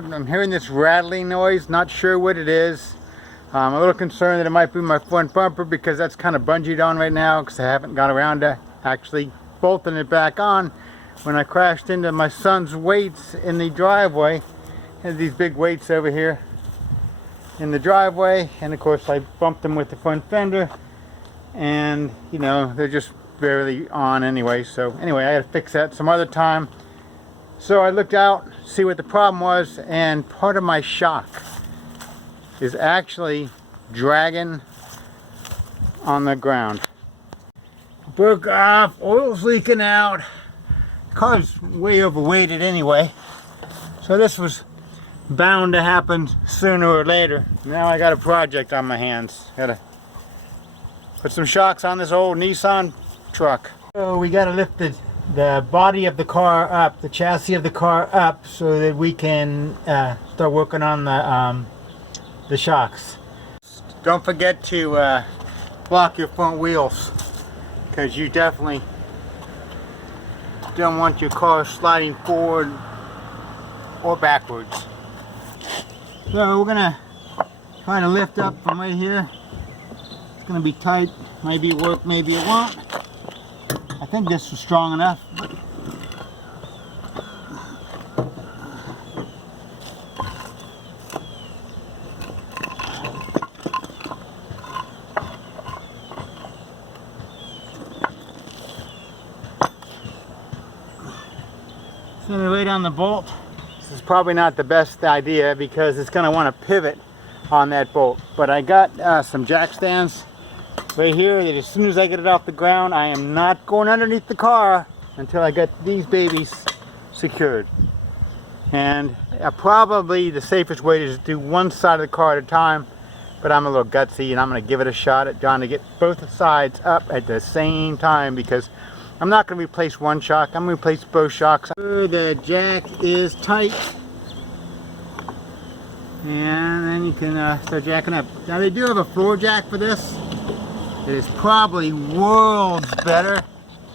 road. I'm hearing this rattling noise, not sure what it is. I'm a little concerned that it might be my front bumper because that's kind of bungeed on right now because I haven't got around to actually bolting it back on. When I crashed into my son's weights in the driveway, had these big weights over here in the driveway, and of course I bumped them with the front fender, and you know, they're just barely on anyway. So anyway, I had to fix that some other time. So I looked out, see what the problem was, and part of my shock is actually dragging on the ground. Broke off, oil's leaking out. Car's way overweighted anyway, so this was bound to happen sooner or later. Now I got a project on my hands. Gotta put some shocks on this old Nissan truck. So we gotta lift the body of the car up, the chassis of the car up, so that we can start working on the shocks. Don't forget to block your front wheels, because you definitely don't want your car sliding forward or backwards. So we're gonna try to lift up from right here. It's gonna be tight, maybe work, maybe it won't. I think this was strong enough. So we lay down the bolt. This is probably not the best idea because it's going to want to pivot on that bolt. But I got some jack stands right here that as soon as I get it off the ground, I am not going underneath the car until I get these babies secured. And probably the safest way is to do one side of the car at a time, but I'm a little gutsy and I'm going to give it a shot at trying to get both sides up at the same time, because I'm not going to replace one shock, I'm going to replace both shocks. The jack is tight, and then you can start jacking up. Now they do have a floor jack for this. It is probably worlds better,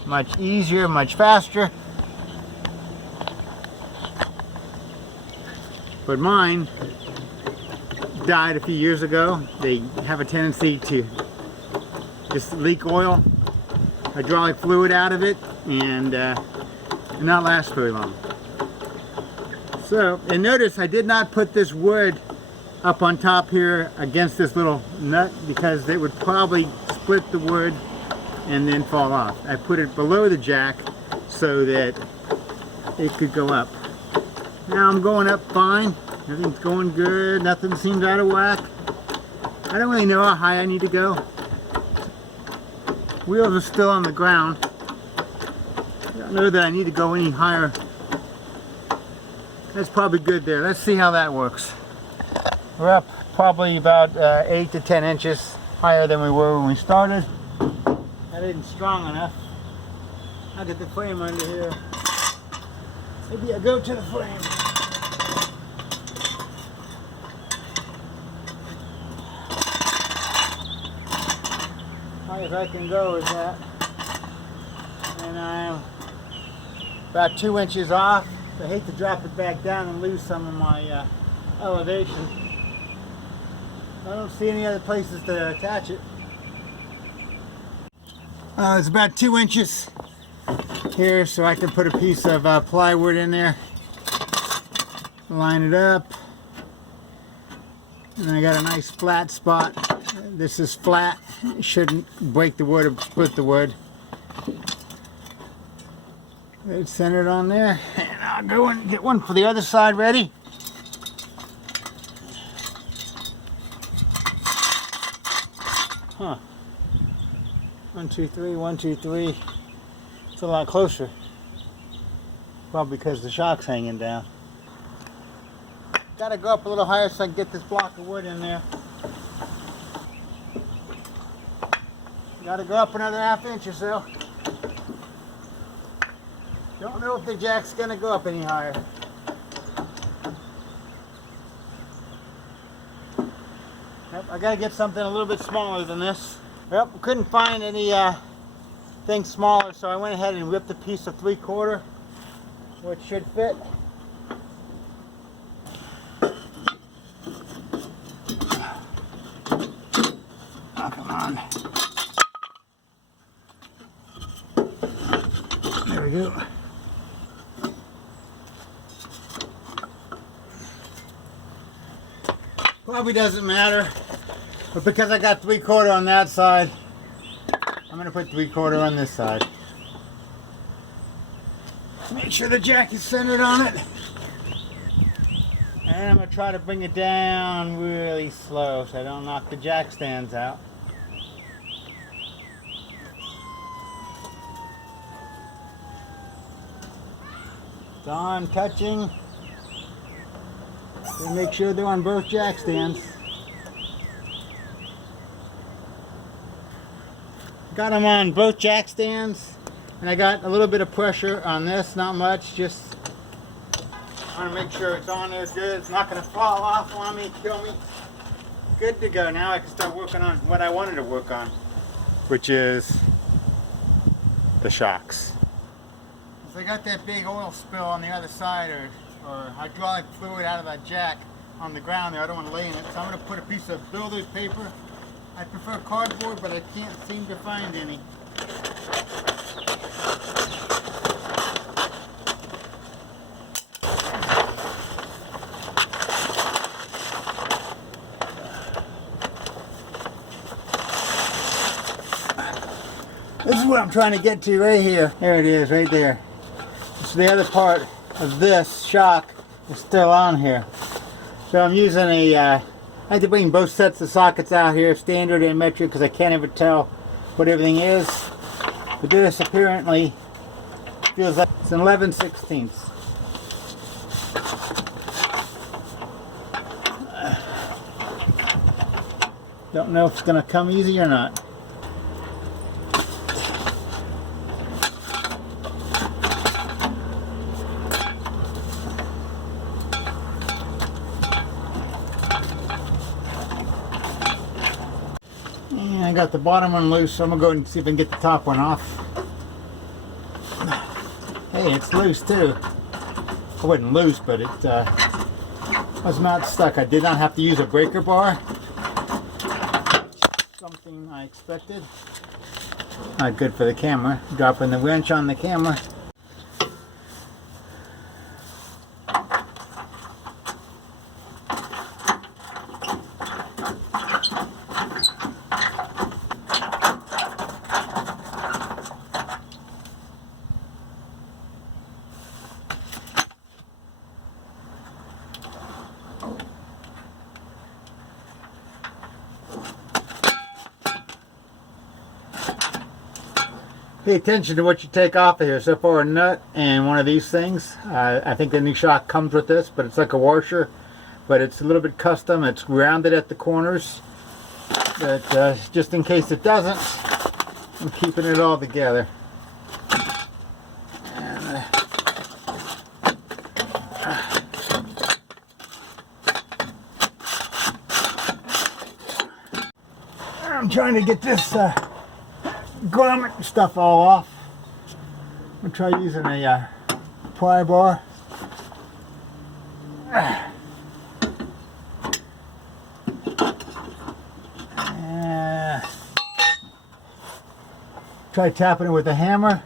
much easier, much faster. But mine died a few years ago. They have a tendency to just leak oil, hydraulic fluid out of it, and not last very long. So, and notice I did not put this wood up on top here against this little nut, because it would probably split the wood and then fall off. I put it below the jack so that it could go up. Now I'm going up fine. Everything's going good. Nothing seems out of whack. I don't really know how high I need to go. Wheels are still on the ground. I don't know that I need to go any higher. That's probably good there. Let's see how that works. We're up probably about 8 to 10 inches higher than we were when we started. That isn't strong enough. I'll get the frame under here. Maybe I'll go to the frame. High as I can go is that. And I'm about 2 inches off. I hate to drop it back down and lose some of my elevation. I don't see any other places to attach it. It's about 2 inches here, so I can put a piece of plywood in there, line it up, and I got a nice flat spot. This is flat. It shouldn't break the wood or split the wood. It's centered on there, and I'll go and get one for the other side ready. Huh. 1, 2, 3, 1, 2, 3. It's a lot closer. Probably because the shock's hanging down. Gotta go up a little higher so I can get this block of wood in there. Gotta go up another ½ inch or so. Don't know if the jack's gonna go up any higher. Yep, I gotta get something a little bit smaller than this. Yep, couldn't find any thing smaller, so I went ahead and ripped a piece of 3/4, which should fit. go. Probably doesn't matter, but because I got 3/4 on that side, I'm going to put 3/4 on this side. Make sure the jack is centered on it. And I'm going to try to bring it down really slow so I don't knock the jack stands out. So I'm touching to make sure they're on both jack stands. Got them on both jack stands, and I got a little bit of pressure on this, not much, just I want to make sure it's on there good. It's not going to fall off on me, kill me. Good to go. Now I can start working on what I wanted to work on, which is the shocks. So I got that big oil spill on the other side, or hydraulic fluid out of that jack on the ground there. I don't want to lay in it, so I'm going to put a piece of builder's paper. I prefer cardboard, but I can't seem to find any. This is what I'm trying to get to right here. There it is, right there. So the other part of this shock is still on here. So I'm using I had to bring both sets of sockets out here, standard and metric, because I can't ever tell what everything is. But this apparently feels like it's an 11/16. Don't know if it's going to come easy or not. I got the bottom one loose, so I'm going to go and see if I can get the top one off. Hey, it's loose too. It wasn't loose, but it was not stuck. I did not have to use a breaker bar. Something I expected. Not good for the camera. Dropping the wrench on the camera. Pay attention to what you take off of here. So far, a nut and one of these things. I think the new shock comes with this, but it's like a washer, but it's a little bit custom. It's rounded at the corners, but just in case it doesn't, I'm keeping it all together. And, I'm trying to get this grommet stuff all off. I'm gonna try using a pry bar. Try tapping it with a hammer.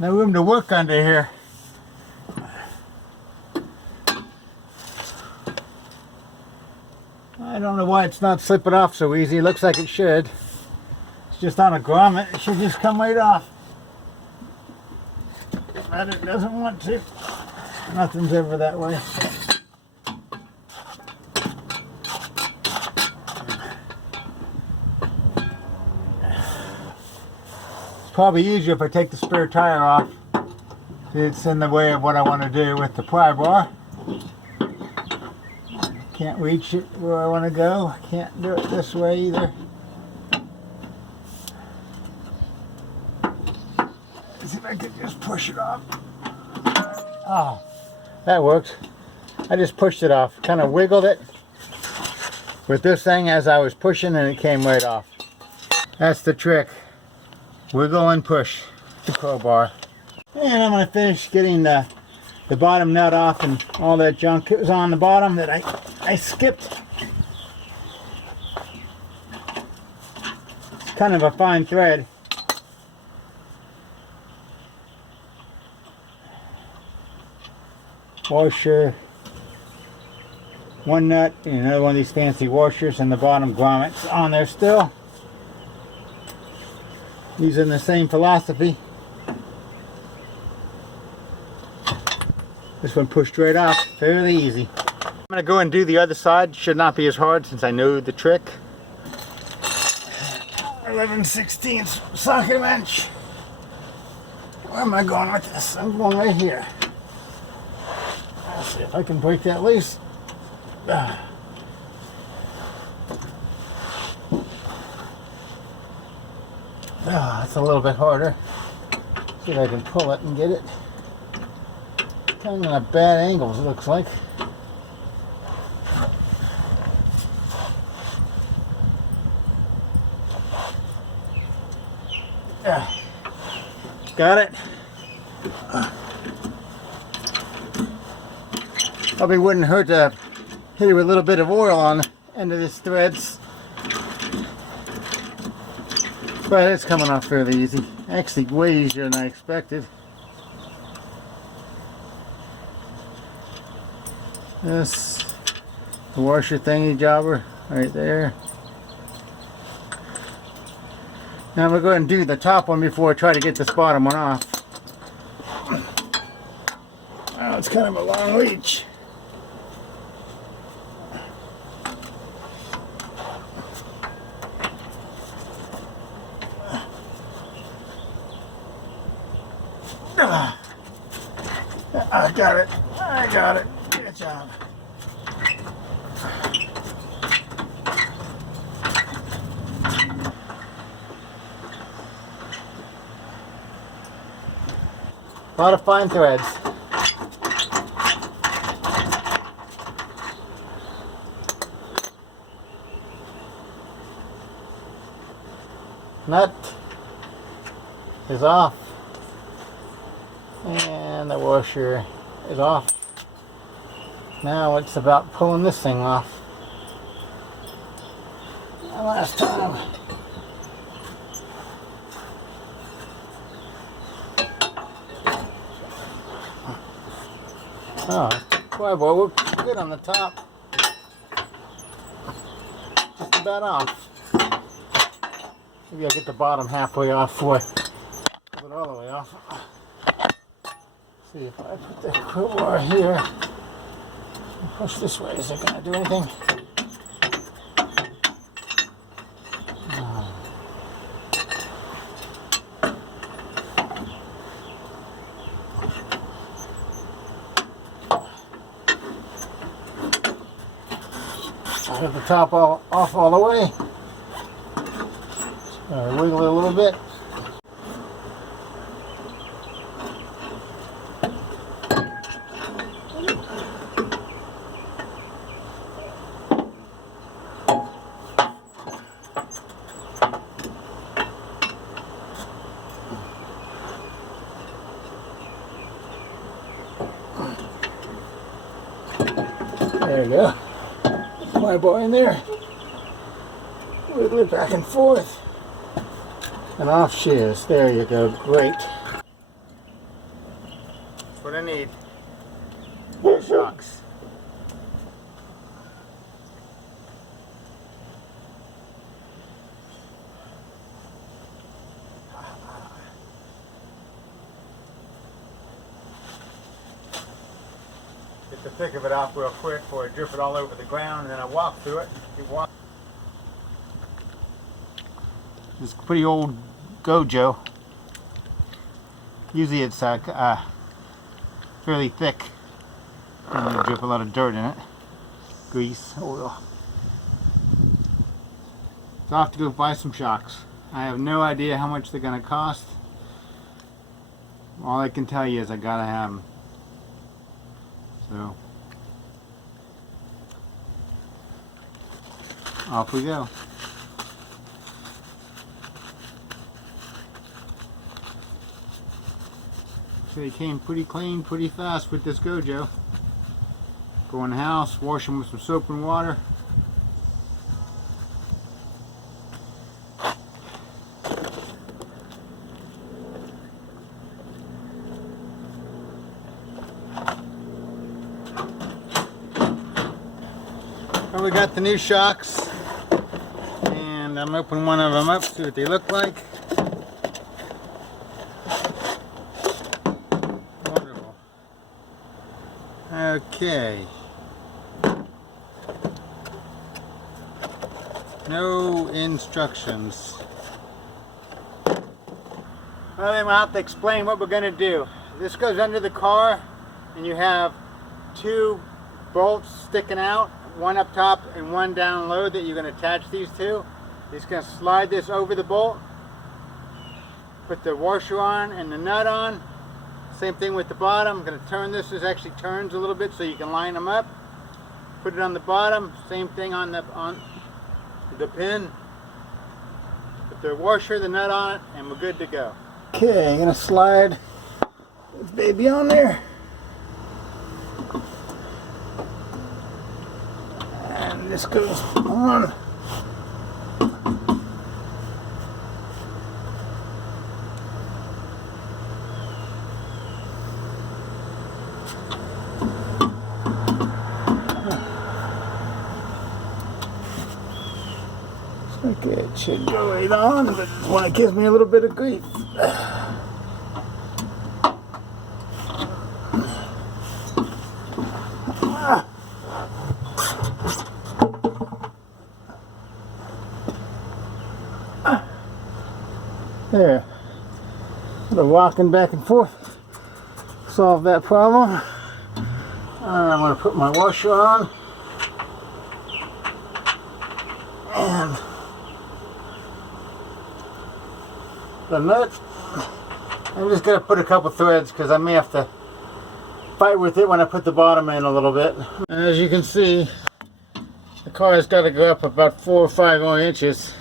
No room to work under here. I don't know why it's not slipping off so easy. It looks like it should. It's just on a grommet. It should just come right off. But it doesn't want to. Nothing's ever that way. Probably easier if I take the spare tire off. See, it's in the way of what I want to do with the pry bar. Can't reach it where I want to go. Can't do it this way either. Let's see if I can just push it off. Oh, that works. I just pushed it off. Kind of wiggled it with this thing as I was pushing, and it came right off. That's the trick. Wiggle and push the crowbar. And I'm going to finish getting the bottom nut off and all that junk that was on the bottom that I skipped. It's kind of a fine thread. Washer, one nut, and another one of these fancy washers, and the bottom grommets on there still. Using the same philosophy. This one pushed right off, fairly easy. I'm going to go and do the other side. Should not be as hard since I know the trick. 11/16 socket wrench. Where am I going with this? I'm going right here. Let's see if I can break that loose. It's a little bit harder. See if I can pull it and get it. Kind of at bad angles, it looks like. Got it. Probably wouldn't hurt to hit it with a little bit of oil on the end of this threads. But it's coming off fairly easy. Actually, way easier than I expected. This, the washer thingy jobber right there. Now I'm going to go ahead and do the top one before I try to get this bottom one off. Oh, it's kind of a long reach. I got it. I got it. Good job. A lot of fine threads. Nut is off. And the washer is off. Now it's about pulling this thing off. And last time. Oh, boy, we're good on the top. Just about off. Maybe I'll get the bottom halfway off before I pull it all the way off. See if I put the crowbar here and push this way, is it going to do anything? I have the top off all the way. So wiggle it a little bit. There you go. Put my boy in there. Wiggle it back and forth. And off she is. There you go. Great. That's what I need. More shocks. Get the thick of it off real quick before I drip it all over the ground, and then I walk through it. Keep walking. This pretty old Gojo. Usually it's fairly thick. I'm going to drip a lot of dirt in it. Grease, oil. So I'll have to go buy some shocks. I have no idea how much they're going to cost. All I can tell you is I gotta have them. So off we go. Actually, it came pretty clean, pretty fast with this Gojo. Go in the house, wash them with some soap and water. Well, we got the new shocks, and I'm opening one of them up, see what they look like. Wonderful. Okay. No instructions. Well, then we'll have to explain what we're going to do. This goes under the car, and you have two bolts sticking out, one up top and one down low that you're going to attach these to. You're just going to slide this over the bolt, put the washer on and the nut on. Same thing with the bottom. I'm going to turn this. This actually turns a little bit so you can line them up. Put it on the bottom. Same thing on the pin. Put the washer, the nut on it, and we're good to go. Okay, I'm going to slide this baby on there. And this goes on. Okay, it should go right on, but this one gives me a little bit of grief. There. Sort of walking back and forth. Solve that problem. I'm going to put my washer on. And the nut. I'm just going to put a couple threads because I may have to fight with it when I put the bottom in a little bit. As you can see, the car has got to go up about 4 or 5 more inches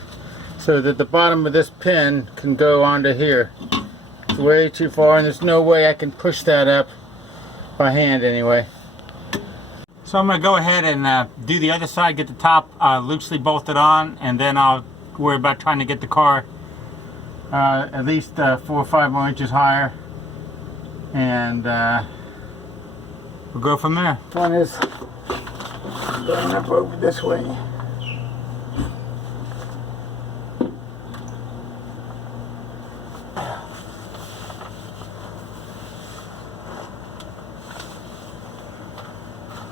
so that the bottom of this pin can go onto here. It's way too far, and there's no way I can push that up by hand anyway. So I'm going to go ahead and do the other side, get the top loosely bolted on, and then I'll worry about trying to get the car at least 4 or 5 more inches higher, and we'll go from there. One is going up over this way.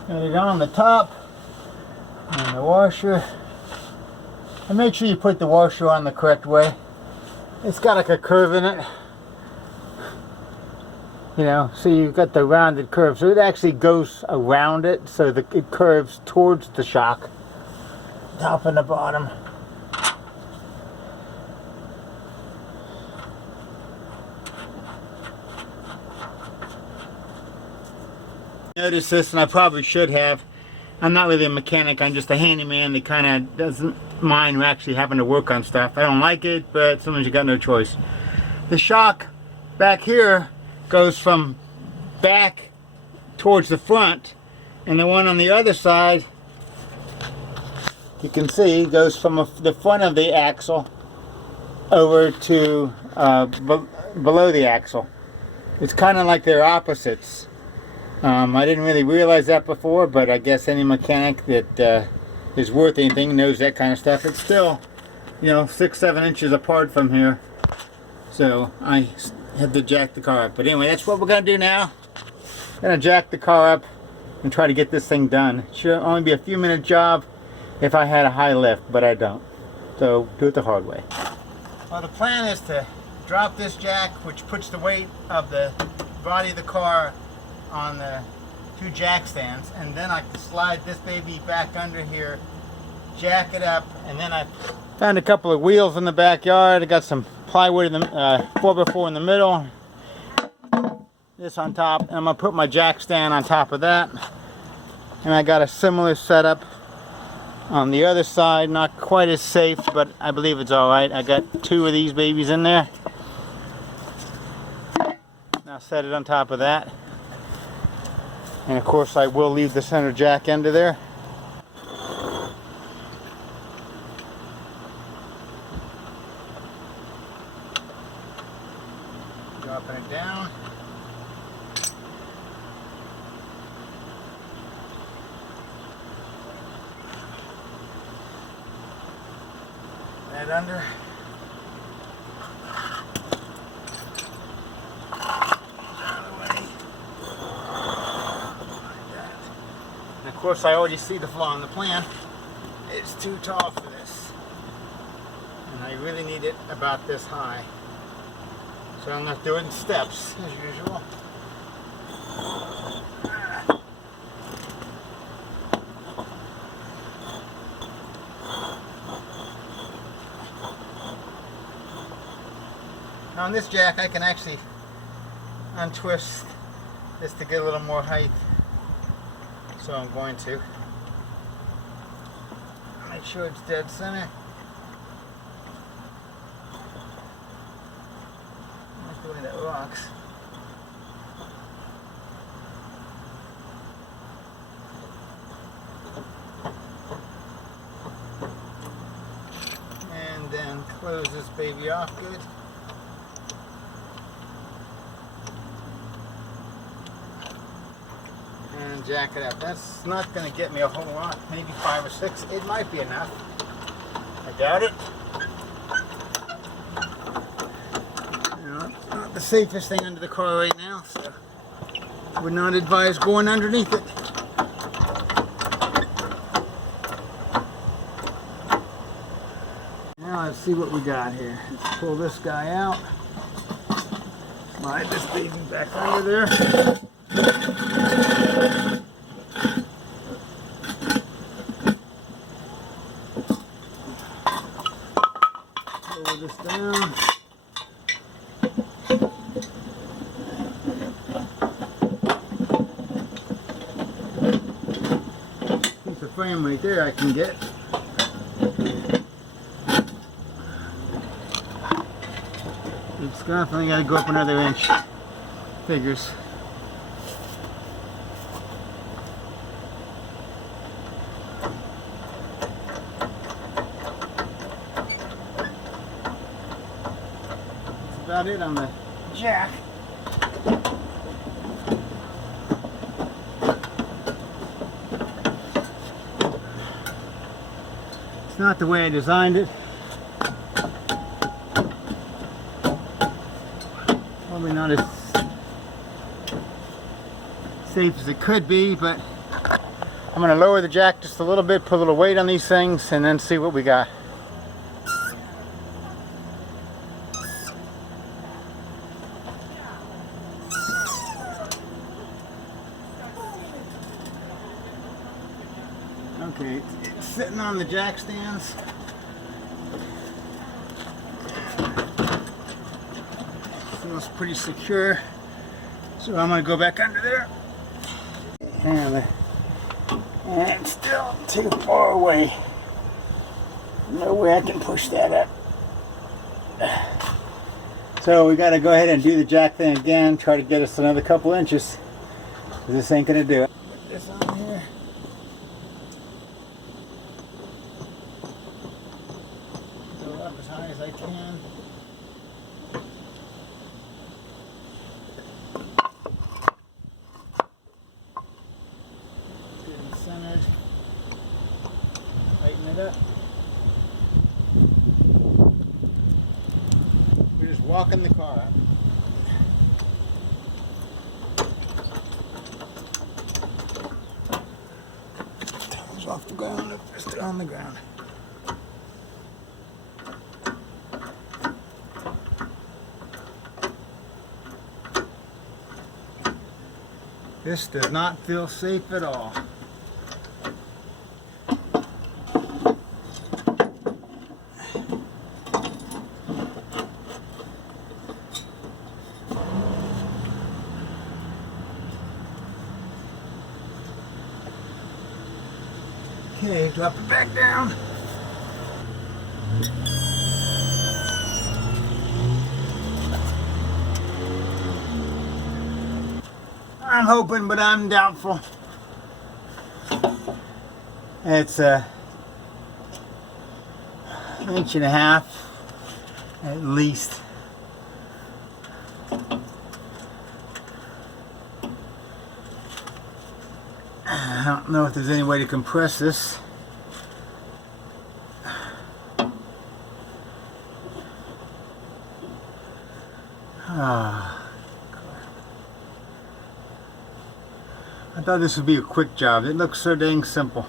Got it on the top and the washer. And make sure you put the washer on the correct way. It's got like a curve in it. You know, so you've got the rounded curve. So it actually goes around it so that it curves towards the shock. Top and the bottom. Notice this, and I probably should have. I'm not really a mechanic, I'm just a handyman that kind of doesn't mind actually having to work on stuff. I don't like it, but sometimes you got no choice. The shock back here goes from back towards the front, and the one on the other side, you can see, goes from the front of the axle over to below the axle. It's kind of like they're opposites. I didn't really realize that before, but I guess any mechanic that is worth anything knows that kind of stuff. It's still, you know, 6-7 inches apart from here, so I had to jack the car up. But anyway, that's what we're going to do now. I'm going to jack the car up and try to get this thing done. It should only be a few minute job if I had a high lift, but I don't. So do it the hard way. Well, the plan is to drop this jack, which puts the weight of the body of the car on the 2 jack stands, and then I can slide this baby back under here, jack it up, and then I found a couple of wheels in the backyard. I got some plywood in the 4x4 in the middle, this on top, and I'm gonna put my jack stand on top of that. And I got a similar setup on the other side, not quite as safe, but I believe it's all right. I got 2 of these babies in there. Now I'll set it on top of that. And of course I will leave the center jack into there. Dropping it down. That under. Of course, I already see the flaw in the plan. It's too tall for this. And I really need it about this high. So I'm going to do it in steps, as usual. Now on this jack, I can actually untwist this to get a little more height. So I'm going to make sure it's dead center. I like the way that rocks. And then close this baby off good. And jack it up. That's not going to get me a whole lot, maybe 5 or 6. It might be enough. I doubt it. You know, not the safest thing under the car right now, so I would not advise going underneath it. Now let's see what we got here. Let's pull this guy out. Slide this baby back under there. Lower this down. Piece of frame right there I can get. It's definitely got to go up another inch. Figures. About it on the jack. It's not the way I designed it. Probably not as safe as it could be, but I'm going to lower the jack just a little bit, put a little weight on these things, and then see what we got. Okay, it's sitting on the jack stands. Feels pretty secure. So I'm going to go back under there. And it's still too far away. No way I can push that up. So we got to go ahead and do the jack thing again. Try to get us another couple inches. This ain't going to do it. Put this on here. As high as I can. Good and centered. Tighten it up. We're just walking the car up. Toes off the ground, just on the ground. This does not feel safe at all. Okay, drop it back down. I'm hoping, but I'm doubtful. It's a inch and a half at least. I don't know if there's any way to compress this. I thought this would be a quick job. It looks so dang simple.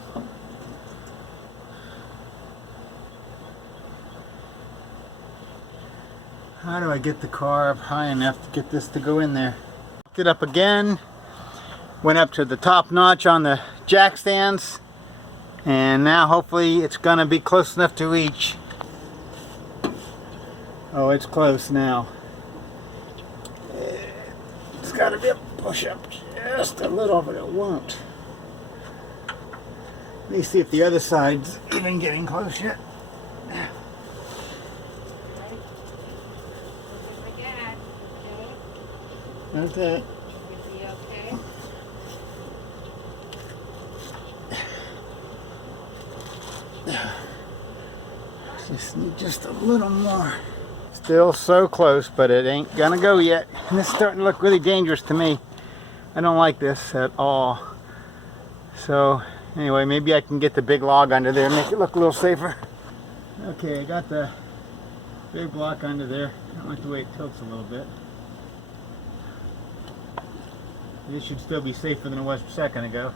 How do I get the car up high enough to get this to go in there? Picked it up again. Went up to the top notch on the jack stands. And now hopefully it's going to be close enough to reach. Oh, it's close now. It's got to be a push-up just a little, but it won't. Let me see if the other side's even getting close yet. Okay. Just need just a little more. Still so close, but it ain't gonna go yet. And it's starting to look really dangerous to me. I don't like this at all. So anyway, maybe I can get the big log under there and make it look a little safer. Okay, I got the big block under there. I don't like the way it tilts a little bit. This should still be safer than it was a second ago.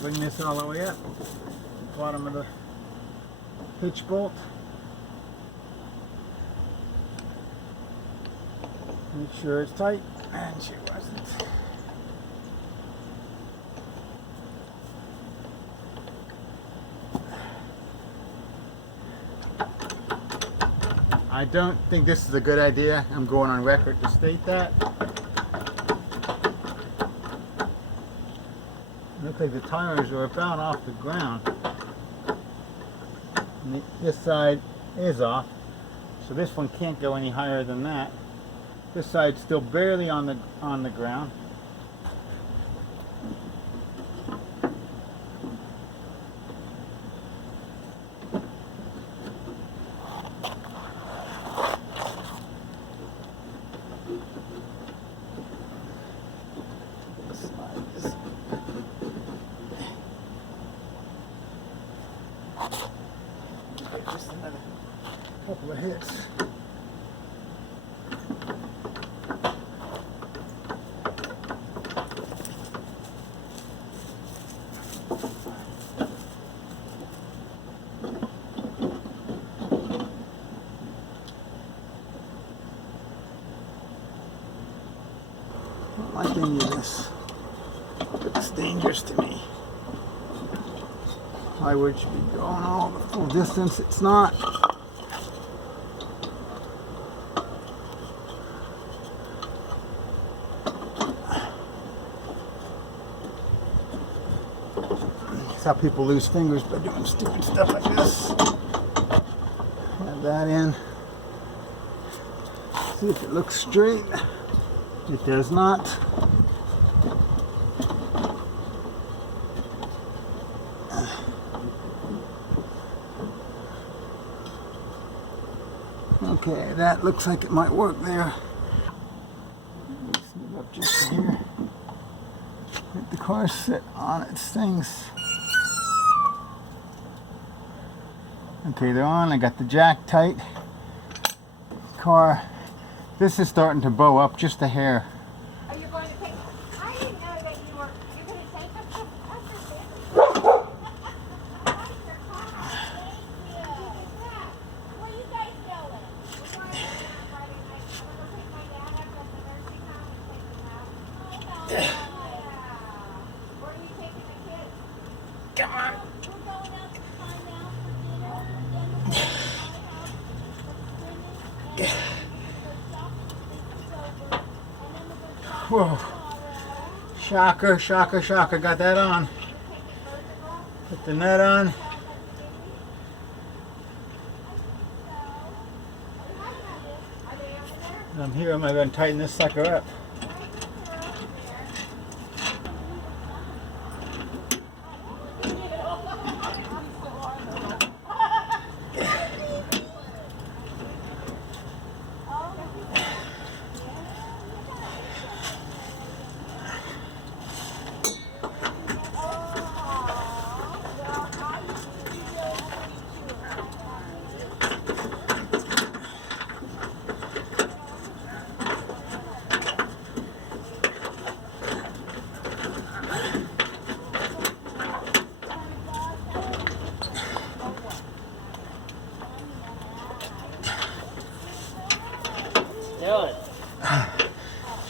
Bring this all the way up. Bottom of the hitch bolt. Make sure it's tight. And she wasn't. I don't think this is a good idea. I'm going on record to state that. Looks like the tires are about off the ground. And this side is off, so this one can't go any higher than that. This side's still barely on the ground. Just another couple of hits. I don't like any of this. It's dangerous to me. Highway should be going all the full distance. It's not. That's how people lose fingers, by doing stupid stuff like this. Add that in. See if it looks straight. It does not. Okay, that looks like it might work there. Move up just here. Let the car sit on its things. Okay, they're on. I got the jack tight. Car. This is starting to bow up just a hair. Are you going to take? I didn't know that you're going to take us to Well, you guys know it. We're going to Friday night. I'm going to take my dad up at the nursing home and take him out. Where are you taking the kids? Come on. We're going out to find out for dinner. Then we're going to my house. Whoa. Shocker, shocker, shocker. Got that on. Put the nut on. From here, I'm going to tighten this sucker up.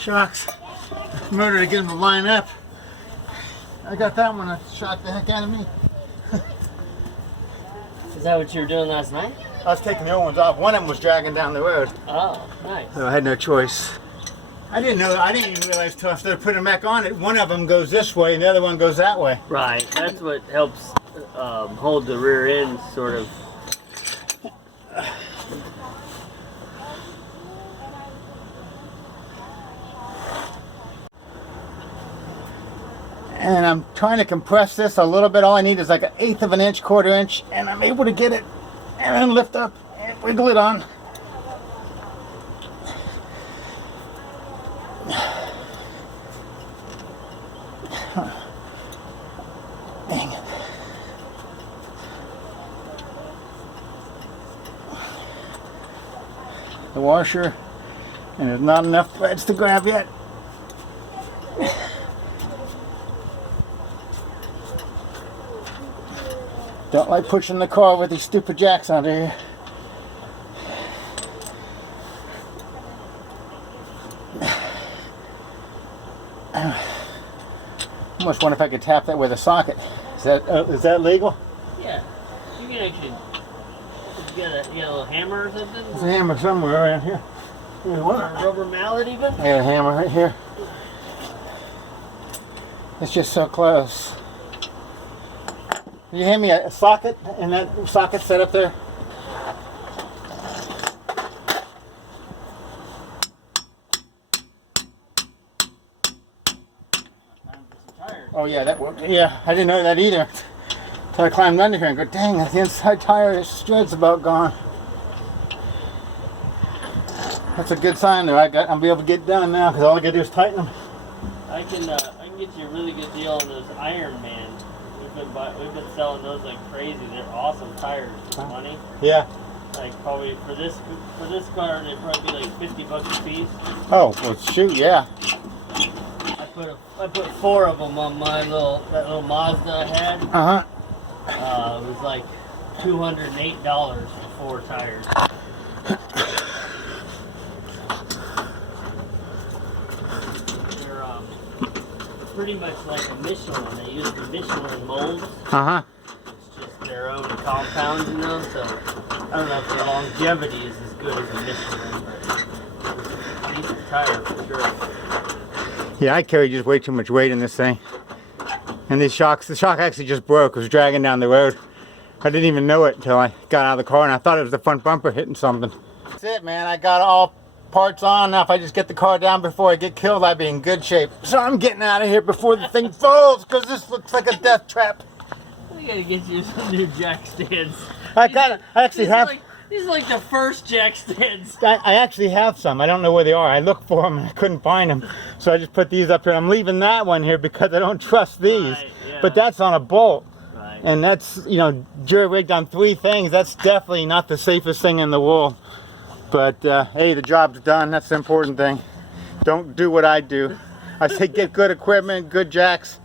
shocks. Murder to get them to line up. I got that one that shot the heck out of me. Is that what you were doing last night? I was taking the old ones off. One of them was dragging down the road. Oh, nice. So I had no choice. I didn't even realize till I started putting them back on it. One of them goes this way and the other one goes that way. Right, that's what helps hold the rear end sort of. And I'm trying to compress this a little bit. All I need is like 1/8 of an inch, 1/4 inch, and I'm able to get it and then lift up and wiggle it on. Dang it. The washer, and there's not enough threads to grab yet. Don't like pushing the car with these stupid jacks under here. I almost wonder if I could tap that with a socket. Is that legal? Yeah, you can actually. You got a little hammer or something? There's a hammer somewhere around here. Or a rubber mallet even? I got a hammer right here. It's just so close. Can you hand me a socket and that socket set up there? Oh yeah, that worked. Yeah, I didn't know that either. So I climbed under here and go, dang, the inside tire thread's about gone. That's a good sign though. I'll be able to get it done now because all I gotta do is tighten them. I can get you a really good deal on those Iron Man. We've been selling those like crazy. They're awesome tires for money. Yeah. Like probably for this car, they'd probably be like $50 a piece. Oh, well shoot, yeah. I put 4 of them on my that little Mazda I had. Uh-huh. It was like $208 for 4 tires. They're pretty much like a Michelin. They use the Michelin molds. Uh-huh. It's just their own compounds in them, so I don't know if the longevity is as good as a Michelin, but it's a decent tire for sure. Yeah, I carry just way too much weight in this thing. And the shock actually just broke. It was dragging down the road. I didn't even know it until I got out of the car and I thought it was the front bumper hitting something. That's it, man. I got all parts on. Now if I just get the car down before I get killed, I'd be in good shape. So I'm getting out of here before the thing falls because this looks like a death trap. We gotta get you some new jack stands. I actually have... These are like the first jack stands. I actually have some. I don't know where they are. I looked for them and I couldn't find them. So I just put these up here. I'm leaving that one here because I don't trust these. Right, yeah. But that's on a bolt. Right. And that's, you know, jury-rigged on 3 things. That's definitely not the safest thing in the world. But, hey, the job's done. That's the important thing. Don't do what I do. I say get good equipment, good jacks,